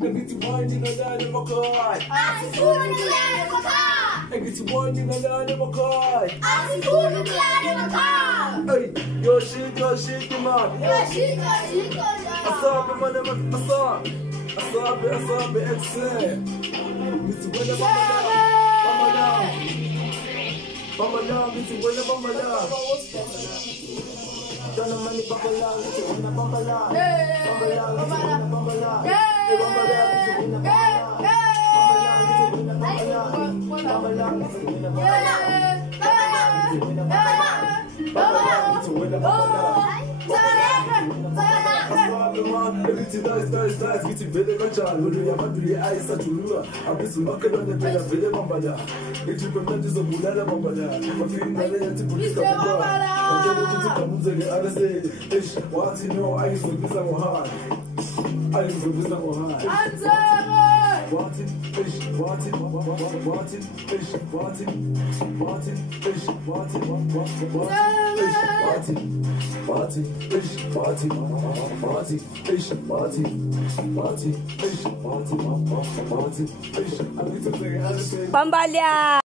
لقيت وايني غلالي مكاي أسفون غلالي مكاي لقيت وايني غلالي مكاي أسفون غلالي مكاي أي يوشيك مان يوشيك أصابي من أصابي إكسي بيتي ولا بمبلا بيتي ولا بمبلا Dona mani bambala, bíti wala bambala bambala Everything nice, get it better than John. When you have to eyes such a lure, I'm just looking on the bed of the Bambada. If you prevent this of Bulana Bambada, I'm feeling that to police the bar. I'm going to come to the other side. What you know, I used to be so hard. I used to be so hard. Watching fish, watching fish, watching fish, Bambalha!